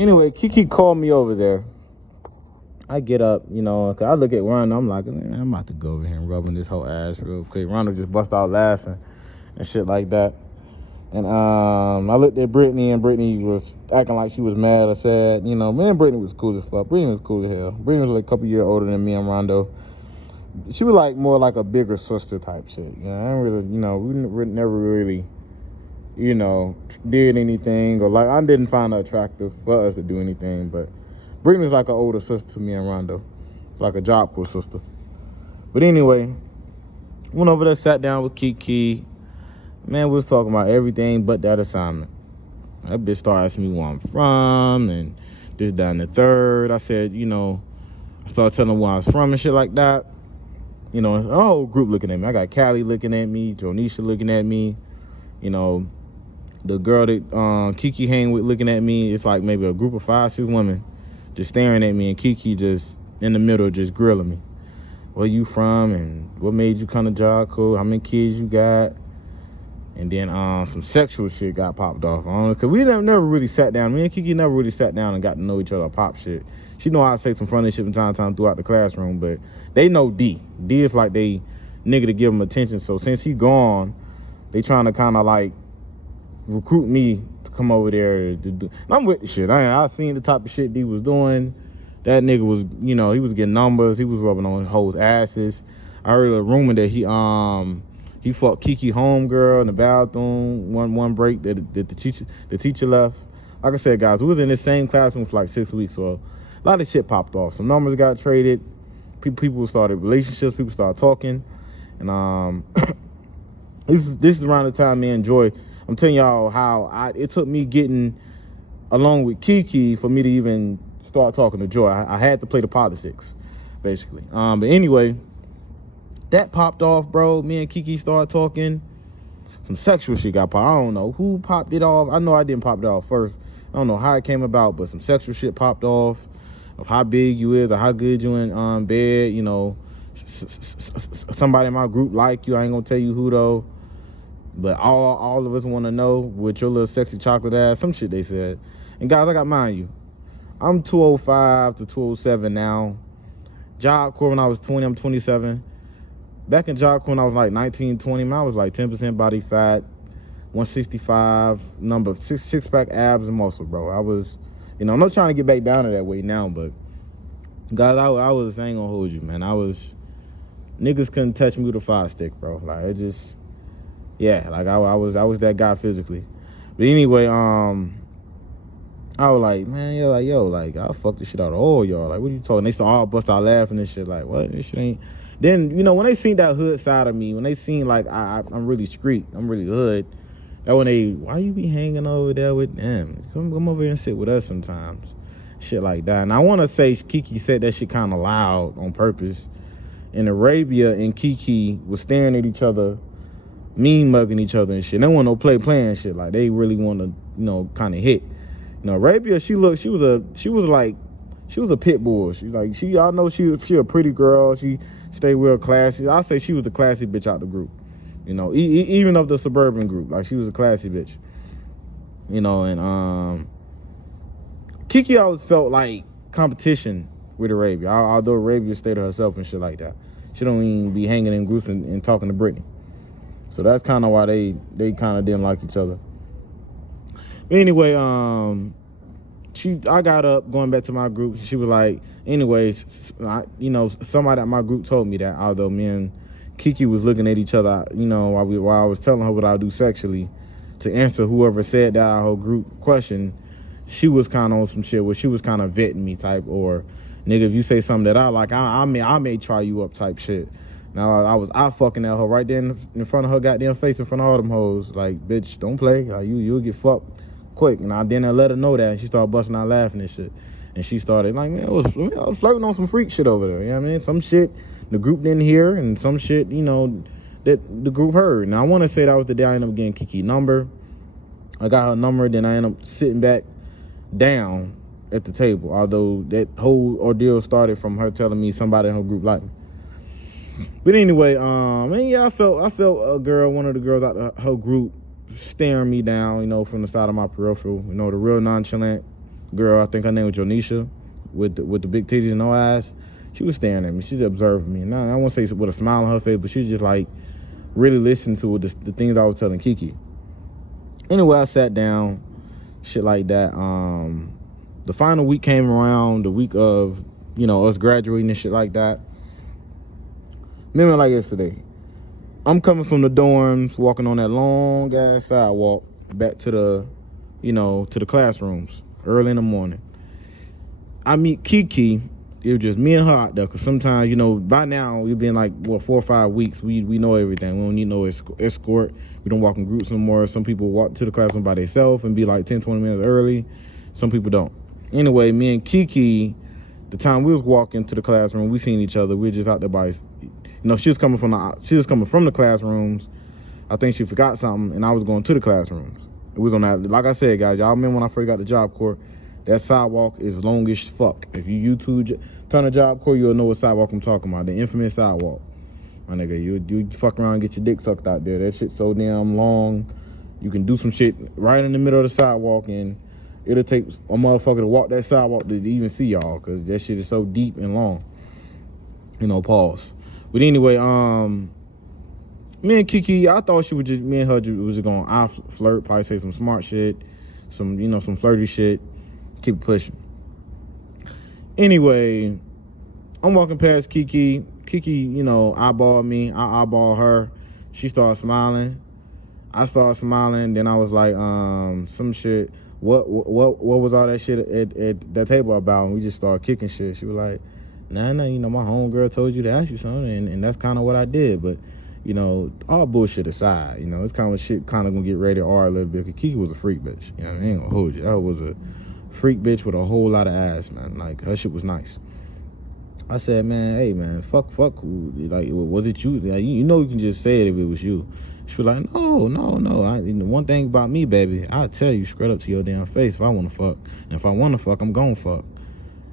Anyway, Kiki called me over there. I get up, cause I look at Rondo. I'm like, man, I'm about to go over here and rub on this whole ass real quick. Rondo just bust out laughing and shit like that. And I looked at Brittany, and Brittany was acting like she was mad or sad. Me and Brittany was cool as fuck. Brittany was cool as hell. Brittany was like a couple years older than me and Rondo. She was like more like a bigger sister type shit. I didn't really, we never really, did anything, or like I didn't find her attractive for us to do anything. But Brittany's like an older sister to me and Rondo, like a job poor sister. But anyway, went over there, sat down with Kiki. Man, we was talking about everything but that assignment. That bitch started asking me where I'm from and this, that, and the third. I said, I started telling her where I was from and shit like that. A whole group looking at me. I got Callie looking at me, Jonisha looking at me. The girl that Kiki hang with looking at me. It's like maybe a group of 5, 6 women just staring at me, and Kiki just in the middle just grilling me. Where you from and what made you come to job corps? How many kids you got? And then some sexual shit got popped off. Cause we never really sat down. Me and Kiki never really sat down and got to know each other or pop shit. She know how to say some funny shit from time to time throughout the classroom, but they know D. D is like they nigga to give him attention. So since he gone, they trying to kind of like recruit me to come over there to do. And I'm with the shit. I seen the type of shit D was doing. That nigga was, he was getting numbers. He was rubbing on hoes' asses. I heard a rumor that he fucked Kiki homegirl in the bathroom one break that the teacher left. Like I said, guys, we was in the same classroom for like 6 weeks, so a lot of shit popped off. Some numbers got traded. People started relationships. People started talking, and this is around the time me and Joy. I'm telling y'all how it took me getting along with Kiki for me to even start talking to Joy. I had to play the politics, basically. But anyway, that popped off, bro. Me and Kiki started talking. Some sexual shit got popped. I don't know who popped it off. I know I didn't pop it off first. I don't know how it came about, but some sexual shit popped off of how big you is or how good you in bed. Somebody in my group like you. I ain't gonna tell you who though. But all of us want to know with your little sexy chocolate ass. Some shit they said. And guys, I got mind you. I'm 205 to 207 now. Job Corps when I was 20, I'm 27. Back in Job Corps when I was like 19, 20, man, I was like 10% body fat, 165, number six pack abs and muscle, bro. I was, I'm not trying to get back down to that weight now, but guys, I ain't gonna hold you, man. Niggas couldn't touch me with a 5 stick, bro. Like it just, yeah, like I was that guy physically. But anyway, I was like, man, like I'll fuck this shit out of all y'all. Like, what are you talking? They all bust out laughing and shit. Like, what? This shit ain't. Then, when they seen that hood side of me, when they seen like I'm really street, I'm really hood, that when why you be hanging over there with them? Come over here and sit with us sometimes. Shit like that. And I want to say Kiki said that shit kind of loud on purpose. And Arabia and Kiki was staring at each other, mean mugging each other and shit. They want no playing shit. Like they really want to, kind of hit. Arabia, she was a pit bull. Y'all know she a pretty girl. She stay real classy. I say she was the classy bitch out the group. Even of the suburban group, like she was a classy bitch. And Kiki always felt like competition with Arabia. Although Arabia stayed to herself and shit like that. She don't even be hanging in groups and talking to Brittany. So that's kind of why they kind of didn't like each other. But anyway, I got up going back to my group. She was like, anyways, somebody at my group told me that although me and Kiki was looking at each other, while I was telling her what I do sexually, to answer whoever said that our whole group question, she was kind of on some shit where she was kind of vetting me type, or nigga, if you say something that I like, I may try you up type shit. Now I fucking at her right there in front of her goddamn face, in front of all them hoes. Like, bitch, don't play. Like, you'll get fucked quick. And I didn't let her know that, and she started busting out laughing and shit. And she started like, man, I was flirting on some freak shit over there. You know what I mean? Some shit the group didn't hear, and some shit, that the group heard. Now I want to say that was the day I ended up getting Kiki's number. I got her number, then I ended up sitting back down at the table. Although that whole ordeal started from her telling me somebody in her group liked me. But anyway, I felt a girl, one of the girls out of her group, staring me down, from the side of my peripheral. The real nonchalant, girl, I think her name was Jonisha, with the big titties and no ass. She was staring at me. She just observed me. And I won't say with a smile on her face, but she was just like really listening to the things I was telling Kiki. Anyway, I sat down, shit like that. The final week came around, the week of, us graduating and shit like that. Remember like yesterday. I'm coming from the dorms, walking on that long ass sidewalk back to the, to the classrooms early in the morning. I meet Kiki. It was just me and her out there, because sometimes, by now, we've been like, 4 or 5 weeks. We know everything. We don't need no escort. We don't walk in groups no more. Some people walk to the classroom by themselves and be like 10, 20 minutes early. Some people don't. Anyway, me and Kiki, the time we was walking to the classroom, we seen each other. We were just out there by, she was coming from the classrooms. I think she forgot something, and I was going to the classrooms. It was on that, like I said, guys, y'all remember when I first got the Job Corps, that sidewalk is long as fuck. If you YouTube ton of Job Corps, you'll know what sidewalk I'm talking about. The infamous sidewalk. My nigga, you fuck around and get your dick sucked out there. That shit's so damn long. You can do some shit right in the middle of the sidewalk, and it'll take a motherfucker to walk that sidewalk to even see y'all, because that shit is so deep and long. Pause. But anyway, me and Kiki, I thought me and her was just gonna flirt, probably say some smart shit, some flirty shit, keep pushing. Anyway, I'm walking past Kiki. Kiki, eyeballed me. I eyeball her. She started smiling. I started smiling. Then I was like, some shit. What was all that shit at that table about? And we just started kicking shit. She was like, nah, my homegirl told you to ask you something, and that's kind of what I did. But, all bullshit aside, it's kind of shit kind of gonna get rated R a little bit, because Kiki was a freak bitch. I ain't gonna hold you. That was a freak bitch with a whole lot of ass, man. Like, her shit was nice. I said, man, hey, man, fuck, like, was it you? Like, you can just say it if it was you. She was like, no. One thing about me, baby, I'll tell you straight up to your damn face if I want to fuck. And if I want to fuck, I'm gonna fuck.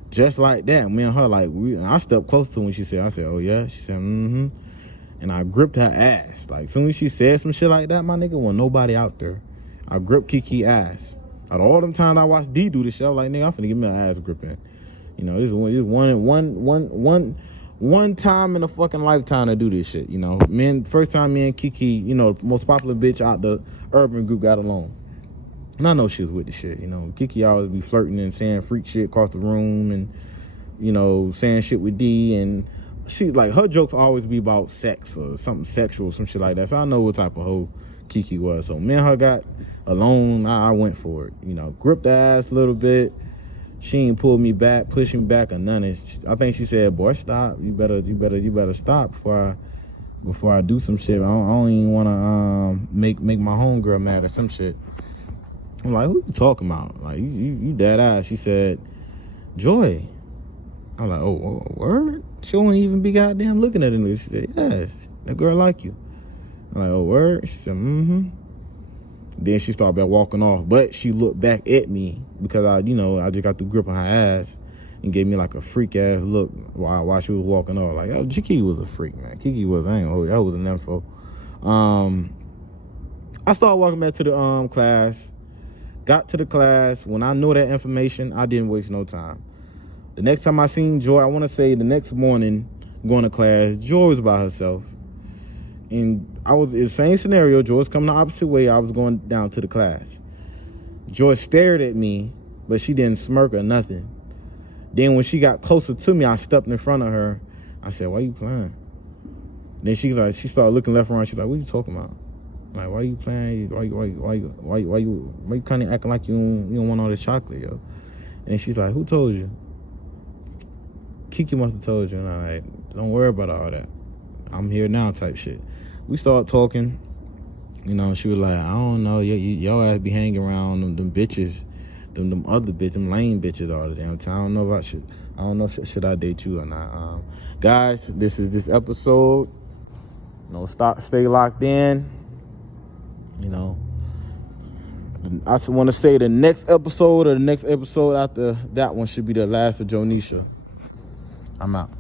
Just like that, me and her, like, I stepped close to her when she said, I said, oh, yeah? She said, mm-hmm. And I gripped her ass. Like, soon as she said some shit like that, my nigga, wasn't nobody out there. I gripped Kiki ass. Out of all them times I watched D do this shit, I was like, nigga, I'm finna give me an ass gripping. This is one time in a fucking lifetime to do this shit. First time me and Kiki, most popular bitch out the urban group, got along. And I know she was with the shit. Kiki always be flirting and saying freak shit across the room, and saying shit with D, and she, like, her jokes always be about sex or something sexual, some shit like that. So I know what type of hoe Kiki was. So me and her got alone. I went for it. Gripped the ass a little bit. She ain't pulled me back, pushed me back, or none. I think she said, "Boy, stop. You better stop before I do some shit. I don't even want to make my homegirl mad or some shit." I'm like, "Who you talking about? Like, you dead ass?" She said, "Joy." I'm like, "Oh, word?" She don't even be goddamn looking at it. She said, "Yes, that girl like you." I'm like, "Oh, word?" She said, "Mm-hmm." Then she started back walking off, but she looked back at me because I just got through gripping her ass, and gave me like a freak ass look while she was walking off. Like, Kiki was a freak, man. Kiki was, I ain't hold you, that was an info. I started walking back to the class. Got to the class. When I knew that information, I didn't waste no time. The next time I seen Joy, I want to say the next morning going to class, Joy was by herself. And I was in the same scenario. Joy was coming the opposite way. I was going down to the class. Joy stared at me, but she didn't smirk or nothing. Then when she got closer to me, I stepped in front of her. I said, "Why you playing?" Then she started looking left and right. She's like, "What are you talking about?" I'm like, "Why you playing? Why you kind of acting like you don't want all this chocolate, yo?" And she's like, "Who told you?" Kiki must have told you. And I'm like, "Don't worry about all that. I'm here now," type shit. We started talking. She was like, "I don't know, y'all ass be hanging around them bitches, them other bitches, them lame bitches all the damn time. I don't know about shit. I don't know if should I date you or not." Guys, this is this episode. Stay locked in. I just want to say the next episode or the next episode after that one should be the last of Jonisha. I'm out.